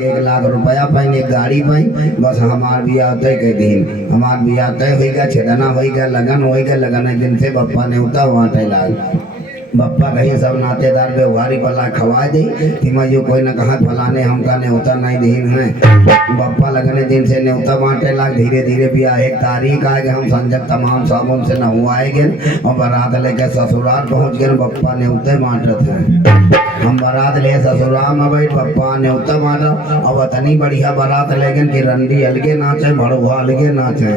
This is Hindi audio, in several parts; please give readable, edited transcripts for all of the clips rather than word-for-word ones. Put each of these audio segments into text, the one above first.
1,00,000 पाइन एक गाड़ी पाइन बस हमार बियाह तय के दिन हमार बियाह तय हो गया छेदना हो गया लगन हो गया लगन दिन से बप्पा ने उता वहाँ लाल बप्पा कहीं सब नातेदार व्यवहारी पला खवा दे तिमा जो कोई न कहा फलाने हमका न्योता नहीं दिन है बप्पा लगने दिन से न्योता बांटे लाग धीरे धीरे ब्याह एक तारीख आ गए हम संजक तमाम साबुन से न हुआ और बारात लेके ससुराल पहुंच गए बप्पा न्योते बांटत है हम बारात ले ससुराल में बैठ बप्पा न्योता बांटा अब इतनी बढ़िया बारात लेकिन कि रंडी अलगे नाचे भड़ुआ अलगे नाचे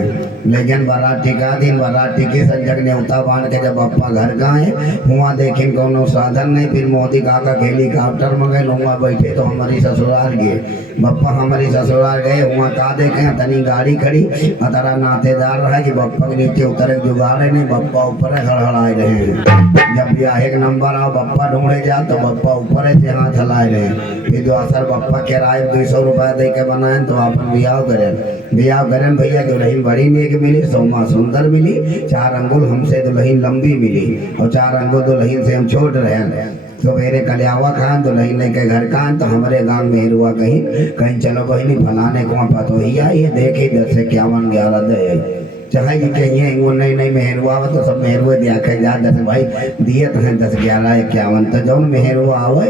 लेकिन बारात टिका दिन बारात टिकी संजक न्योता बांध के जब बप्पा घर गए हुआ देखें कोनो साधन नहीं फिर मोदी काका के हेलीकॉप्टर में गए हुआ बैठे तो हमारी ससुराल गए बप्पा हमारी ससुराल गए हुआ का देखे तनी गाड़ी खड़ी अतरा नातेदार रहा कि बप्पा के नीचे उतरे जुगाड़े नहीं बप्पा ऊपर हड़हड़ाए रहे हैं जब ब्याह एक नंबर आओ बप्पा ढूंढे जा तो बप्पा ऊपर से हाथ हलाए रहे फिर दोसर बप्पा किराए 200 रुपया दे के बनाए तो अपन ब्याह करें भैया दुल्हन बड़ी नेक मिली सोमा सुंदर मिली 4 अंगुल हमसे दुल्हन लंबी मिली और 4 अंगुल दुल्हन से हम छोड़ रहे सवेरे कल्यावा खान दुल्हन लेके घर का तो हमारे गांव में हिरुआ कहीं चलो कोई नहीं फलाने को पतो ही ये देखे 10 से 51 दे चाहे ये कहिए वो नहीं मेहरुआ तो सब मेहरुए दिया के जा 10 भाई दिए तो हैं 10 11 51 तो जौन मेहरुआ आवे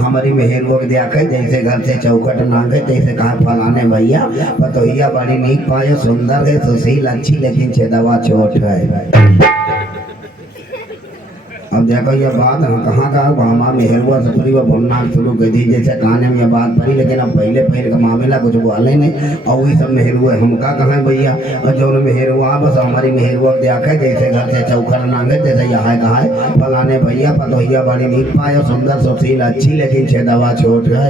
हमारी मेहरुआ के दिया के जैसे घर से चौखट नांगे तैसे कहा फलाने भैया पतोहिया बड़ी नीक पाए सुंदर है सुशील अच्छी लेकिन छेदवा छोट है अब देखो ये बात कहाँ का हमारा मेहरुआ ससुरी व बोलना शुरू कर दी जैसे कहानी में ये बात पड़ी लेकिन अब पहले का मामला कुछ बोले नहीं और वही सब मेहरुआ हमका कहाँ भैया और जो मेहरुआ बस हमारी मेहरुआ देखा जैसे घर से चौखर नांगे जैसे यहाँ कहा फलाने भैया पतोहिया बड़ी नीक पाए सुंदर सुशील अच्छी लेकिन छेदवा छोट है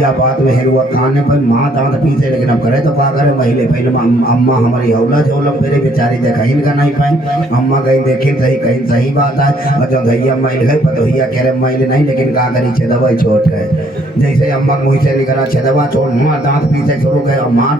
यह बात मेहरुआ कहानी पर माँ दांत पीछे लेकिन अब करे तो क्या करे पहले अम्मा हमारी हौला झोलम मेरे बेचारी देखा का नहीं पाई अम्मा कहीं देखी कहीं सही बात है भैया मैल है पतोहिया कह रहे मैल नहीं लेकिन का करी छेदवा छोट है जैसे अम्मा मुँह से निकला छेदवा छोड़ मुँह दांत पीछे शुरू गए मार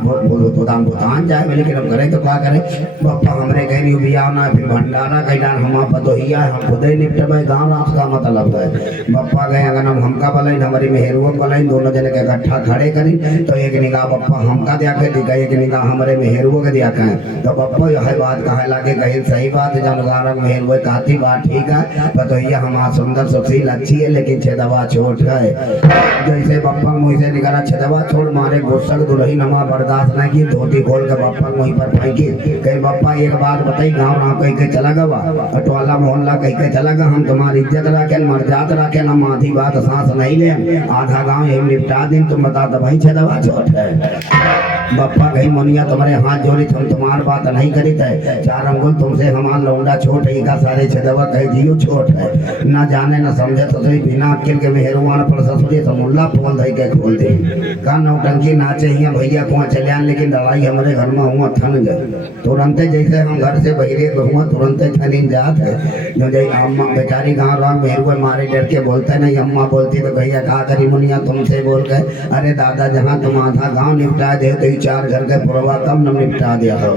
भुतान जाए लेकिन हम करे तो क्या करे पप्पा हमरे कहीं बिया ना फिर भंडारा कैला हम पतोहिया हम खुद ही निपटे गाँव रात का मतलब है पप्पा गए अगर हम हमका बलाई हमारी मेहरुआ बलाई दोनों जने के इकट्ठा खड़े करी तो एक निगाह पप्पा हमका दिया के दिखा एक निगाह हमारे मेहरुआ के दिया कहें तो पप्पा यह बात कहे लागे कहीं सही बात है जानगार मेहरुआ काती बात ठीक है पतोहिया हमारा सुंदर सुशील अच्छी है लेकिन छेदवा छोट है जैसे बप्पा मुँह से निकला छेदवा छोड़ मारे गुस्सा दुल्हन हमारा बर्दाश्त नहीं की धोती खोल के बप्पा वहीं पर फेंकी कहीं बप्पा एक बात बताई गाँव ना कह के चला गवा टोला मोहल्ला कह के चला गया हम तुम्हारी इज्जत रखे मर्याद रखे हम आधी बात सांस नहीं ले आधा गाँव यही निपटा दिन तुम बता दो भाई छेदवा छोट है बप्पा कहीं मोनिया तुम्हारे हाथ जोड़ी तुम तुम्हारी बात नहीं करी थे 4 अंगुल तुमसे हमारा लौंडा छोट है का सारे छेदवा कह दियो छोट है ना जाने ना समझे ससुरी बिना अकेल के मेहरुआन पर ससुरी समुल्ला फोन दे के खोल दे का नौटंकी नाचे हिया भैया कुआ चलियान लेकिन लड़ाई हमारे घर में हुआ थन गए तुरंत जैसे हम घर से बहिरे हुआ तुरंत थनिन जात है जो जय अम्मा बेचारी गाँव राम मेहरुआ मारे डर के बोलते नहीं अम्मा बोलती तो भैया का करी मुनिया तुमसे बोल गए अरे दादा जहाँ तुम आधा गाँव निपटा दे तो 4 घर के पुरवा कम न निपटा दिया हो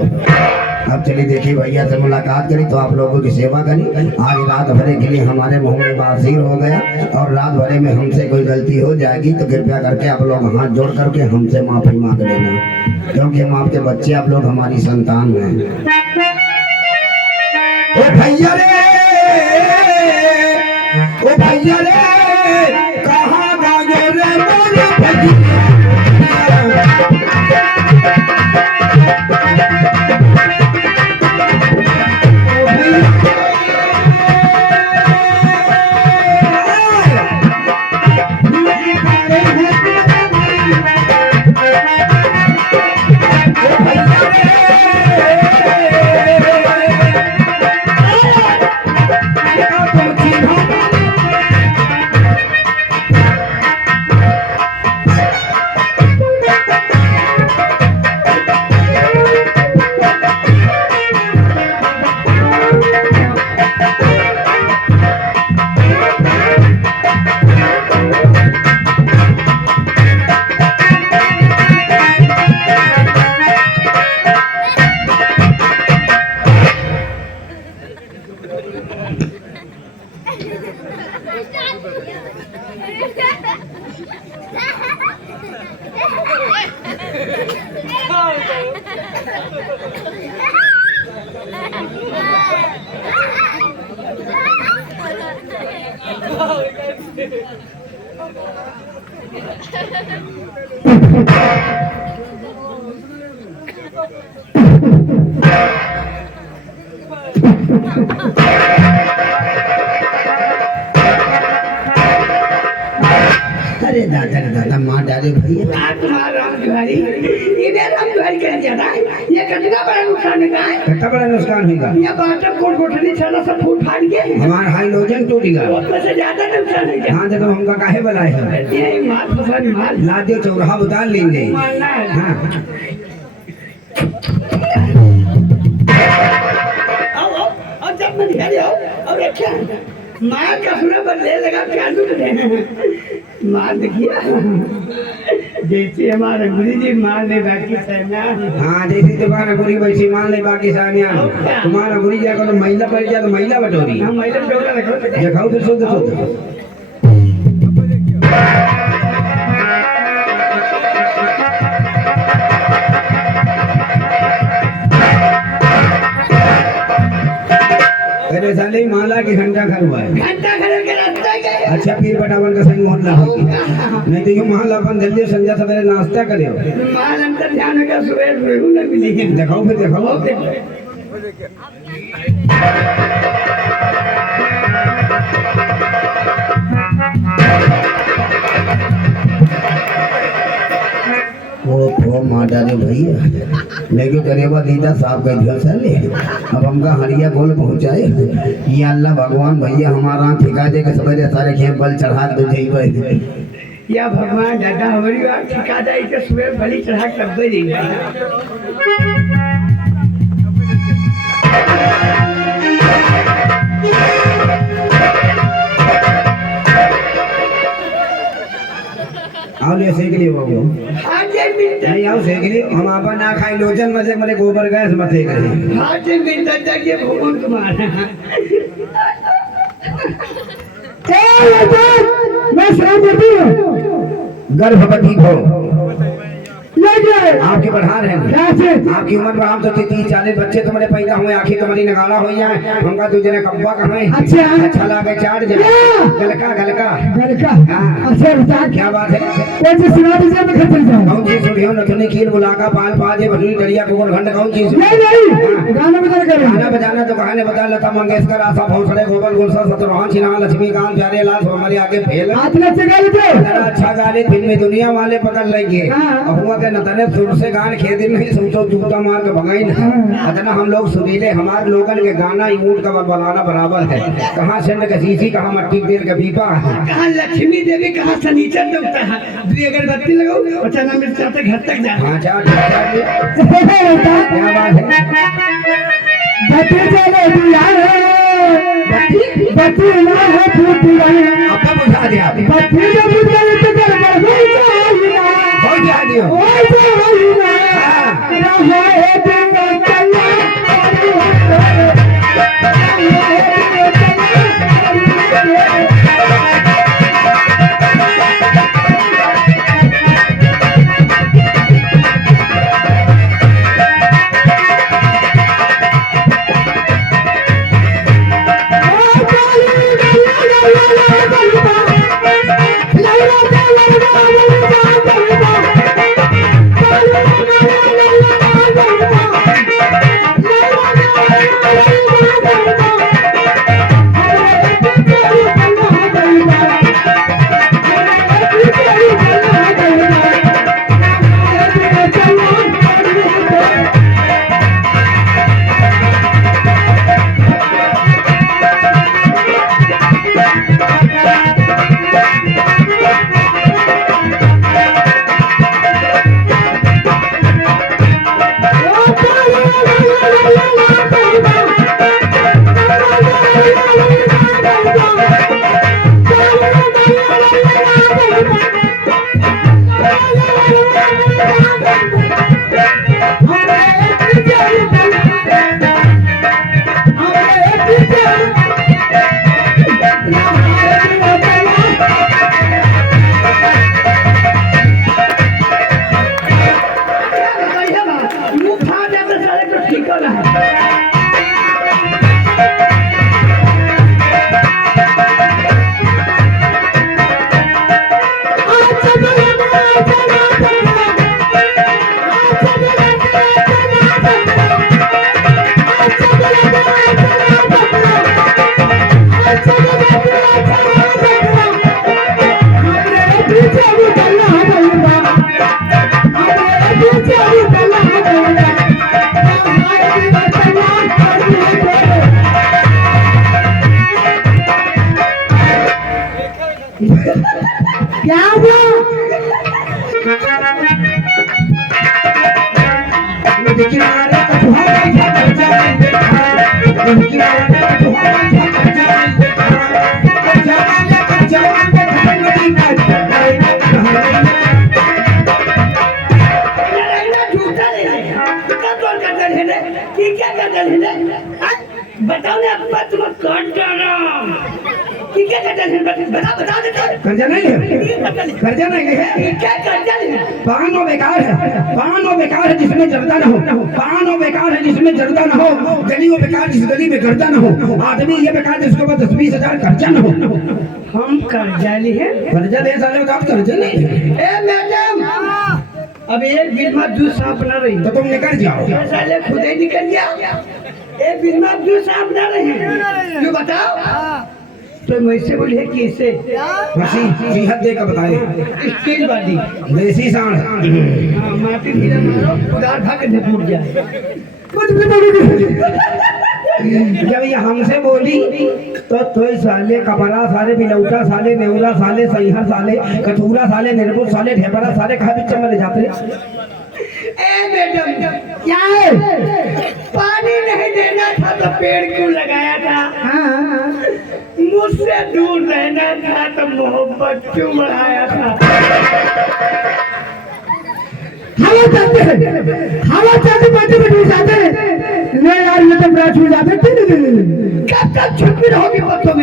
अब चलिए देखिए भैया से मुलाकात करी तो आप लोगों की सेवा करी आज रात भरे के लिए हमारे मुंह में बासीर हो गया और रात भरे में हमसे कोई गलती हो जाएगी तो कृपया करके आप लोग हाथ जोड़ करके हमसे माफी मांग लेना क्योंकि हम आपके बच्चे आप लोग हमारी संतान हैं भैया रे ओ भैया रे कहाँ भागे रे मोरे भैया अरे दादा मार डाले भैया। तुम्हारा रामद्वारी इधर रामद्वारी कर जाता है। ये कितना बड़ा नुकसान है। कितना बड़ा नुकसान होगा। ये बाटम कोट कोठनी साला सब फूट फाड़ गए। हमारा हाइड्रोजन टूट गया। उसमें से ज्यादा नुकसान है। हाँ देखो हमका काहे बुलाए हैं। ये माल फसान माल ला दियो चौराहा उतार लेंगे। मालना है। हाँ और जब मैं घर आओ और क्या मार का सुना पर ले लगा चालू कर देना मार देखिए जैसे हमारे गुरु जी मार ले बाकी सहना। हाँ जैसी तुम्हारा गुरी वैसी मान ले बाकी सामियान। तुम्हारा गुरी जाकर तो महिला पड़ जाए तो महिला बटोरी। हम महिला डोला रखो दिखाओ फिर शुद्ध शुद्ध। अरे साले माला की घंटा घर हुआ है। घंटा घर के रास्ता गए। अच्छा पीर बटावन का सही मोहल्ला है। नहीं तो ये मोहल्ला अपन जल्दी संध्या सवेरे नाश्ता करे। माल अंदर जाने का सुबह रेहू न मिलेगी। दिखाओ फिर दिखाओ। वो मार डाले भैया। लेकिन करेबा दीदा साहब का घर से ले। अब हमका हरिया बोल पहुँचाए। ये अल्लाह भगवान भैया हमारा ठिका दे के सवेरे सारे खेत बल चढ़ा दो जाइए। या भगवान दादा हमारी बात ठिका जाए के सुबह बलि चढ़ा कर दे देंगे। आओ ले सेक लियो बाबू। हाँ जी मिनट नहीं आओ सेक लियो। हम आपा ना खाई लोचन मजे मरे गोबर गैस मत सेक रहे। हाँ जी मिनट तक ये भगवान तुम्हारा मैं श्रावती हूँ। गर्भवती हो आपके बढ़ार है। आपकी उम्र बढ़ा तो 30-40 बच्चे तुम्हारे पैदा हुए। आखिर तुम्हारी नगाड़ा हो जाए। हमका तुझे ने कब्बा कहाँ है। अच्छा लागे चार जाए। गलका गलका गलका। हाँ। अच्छा बता क्या बात है। कौन सी सुना दीजिए मैं खत्म जाऊँ। कौन चीज सुनियो नथुनी खीर बुलाका पाल पाजे भटूरी डलिया कुकुर घंट कौन चीज। नहीं गाना बजाना करें। गाना बजाना तो कहानी बता लता मंगेशकर आशा भोसले गोपाल गुलशन शत्रुघ्न सिन्हा लक्ष्मीकांत प्यारेलाल हमारे आगे फेल। अच्छा गाने फिल्मी दुनिया वाले पकड़ लेंगे। हुआ के नतने सुर से गान खेद नहीं सोचो जूता मार के भगाई ना। अतना हम लोग सुरीले हमारे लोगन के गाना ऊँट का बलाना बराबर है। कहाँ से कसीसी कहाँ मट्टी देर का पीपा कहाँ लक्ष्मी देवी कहाँ सनीचर दबता है। दो अगरबत्ती लगाओ और चना मिर्च आते घर तक जा। हाँ क्या बात है। बत्ती ना है फूटी आपका बुझा दिया बत्ती जब बुझ गई तो कर हो जा दियो। किनारे कछुआ बैठा कर्जा नहीं देखा नदी किनारे कछुआ बैठा कर्जा नहीं देखा कर्जा बैठा नदी का बताओ ने अब तुम काट डाला कि क्या करते हैं बता देता कर्जा नहीं है कर्जा नहीं है क्या कर्जा नहीं पान और बेकार है जिसमें जर्दा न हो पान और बेकार है जिसमें जर्दा न हो गली और बेकार जिस गली में गर्दा न हो आदमी ये बेकार जिसके पास 10-20 हजार कर्जा न हो हम कर्जा लिए कर्जा ले साले का कर्जा नहीं ए मैडम अब एक बिल में दूध सांप ना रही तो तुम निकल जाओ साले खुद ही निकल गया एक बिल में दूध सांप ना रही क्यों बताओ तो वैसे बोलिए कैसे हंसी जीहत दे का बताए स्टील वाली देसी सांड माटी गिरा मारो उधार भाग के फूट जाए जब ये हमसे बोली तो साले कपड़ा साले बिलौटा साले नेवला साले सैहा साले कटूरा साले निर्बुल साले ढेबरा साले कहा बीच में ले जाते ए मैडम क्या है पानी नहीं देना था तो पेड़ क्यों लगाया था मुझसे दूर रहना था तो मोहब्बत क्यों बढ़ाया था हवा चलते बैठे बैठे जाते ले यार ये तो बड़ा छू जाते कब तक छुपी रहोगी पत्तों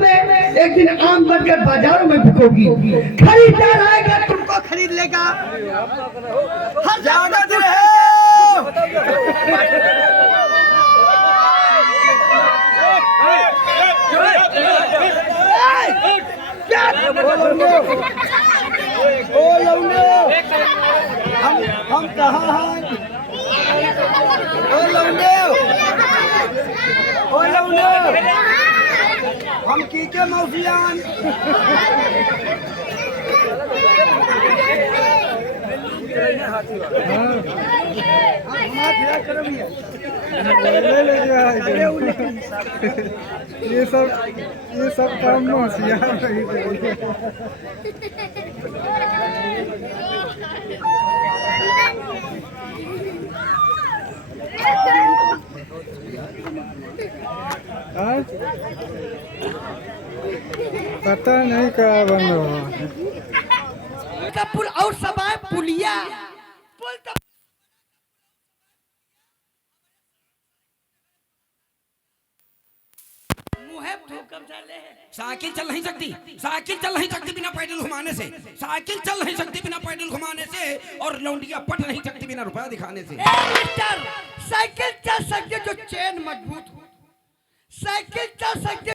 में एक दिन आम बनकर बाजारों में बिकोगी खरीदार आएगा तुमको खरीद लेगा हर जगह हम कहाँ हैं हम की के मौसियान ये सब काम मौसियान नहीं पता नहीं क्या बंद हुआ पुल और सबाए पुलिया पुल तो साइकिल चल नहीं सकती बिना पैडल घुमाने से और लौंडिया पट नहीं सकती बिना रुपया दिखाने से साइकिल चल सकती जो चेन मजबूत हो साइकिल चल सकती